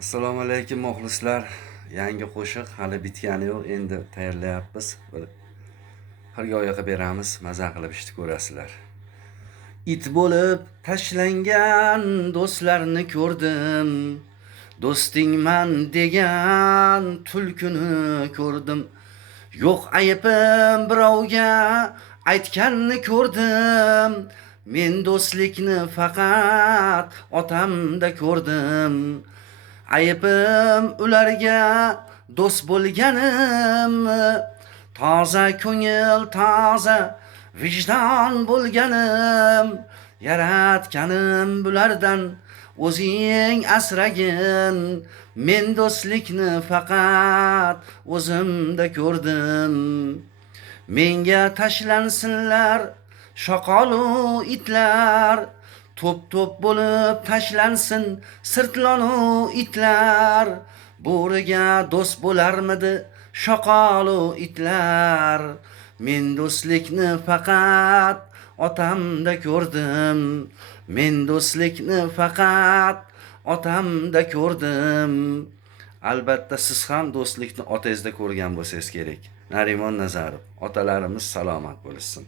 Assalomu alaykum muxlislar. Yangi qo'shiq hali bitgani yo'q. Endi tayyorlayapmiz. Bir xirgoyiga beramiz, maza qilib ishni ko'rasizlar. It bo'lib tashlangan do'stlarni ko'rdim. Do'stingman degan tulkini ko'rdim. Yo'q ayibim birovga aytganni ko'rdim. Men do'stlikni faqat otamda ko'rdim. Ayibim ularga do'st bo'lganim, toza ko'ngil, toza vijdon bo'lganim, yaratganim bulardan o'zing asragin. Men do'stlikni faqat o'zimda ko'rdim. Menga tashlansinlar shoqolu itlar, to'p-to'p bo'lib tashlansin sirtlonu itlar. Bo'riga do'st bo'larmidi shoqolu itlar? Men do'stlikni faqat otamda ko'rdim. Men do'stlikni faqat otamda ko'rdim. Albatta siz ham do'stlikni otangizda ko'rgan bo'lsangiz kerak. Narimon Nazarov. Otalarimiz salomat bo'lsin.